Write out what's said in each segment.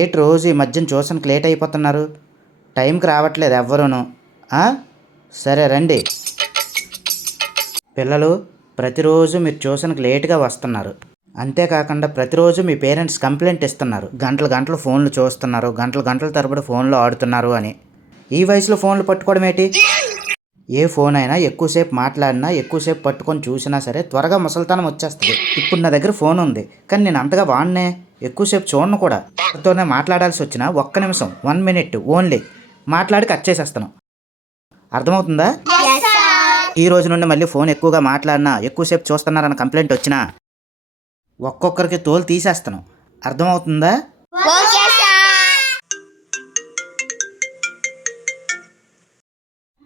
ఏటి రోజు ఈ మధ్యన ట్యూషన్కి లేట్ అయిపోతున్నారు, టైంకి రావట్లేదు ఎవ్వరూను. సరే రండి. పిల్లలు, ప్రతిరోజు మీరు ట్యూషన్కి లేట్గా వస్తున్నారు. అంతేకాకుండా ప్రతిరోజు మీ పేరెంట్స్ కంప్లైంట్ ఇస్తున్నారు, గంటలు గంటలు ఫోన్లు చూస్తున్నారు, గంటలు గంటల తరబడి ఫోన్లో ఆడుతున్నారు అని. ఈ వయసులో ఫోన్లు పట్టుకోవడం ఏంటి? ఏ ఫోన్ అయినా ఎక్కువసేపు మాట్లాడినా, ఎక్కువసేపు పట్టుకొని చూసినా సరే త్వరగా ముసలితనం వచ్చేస్తుంది. ఇప్పుడు నా దగ్గర ఫోన్ ఉంది, కానీ నేను అంతగా వాడినే, ఎక్కువసేపు చూడను కూడా. ఎవరితోనే మాట్లాడాల్సి వచ్చినా 1 నిమిషం, 1 మినిట్ ఓన్లీ మాట్లాడి కట్ చేసేస్తాను. అర్థమవుతుందా? ఈ రోజు నుండి మళ్ళీ ఫోన్ ఎక్కువగా మాట్లాడినా, ఎక్కువసేపు చూస్తున్నారన్న కంప్లైంట్ వచ్చినా ఒక్కొక్కరికి తోలు తీసేస్తాను. అర్థమవుతుందా?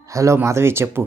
హలో మాధవి, చెప్పు.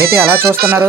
ఏంటి అలా చూస్తున్నారు?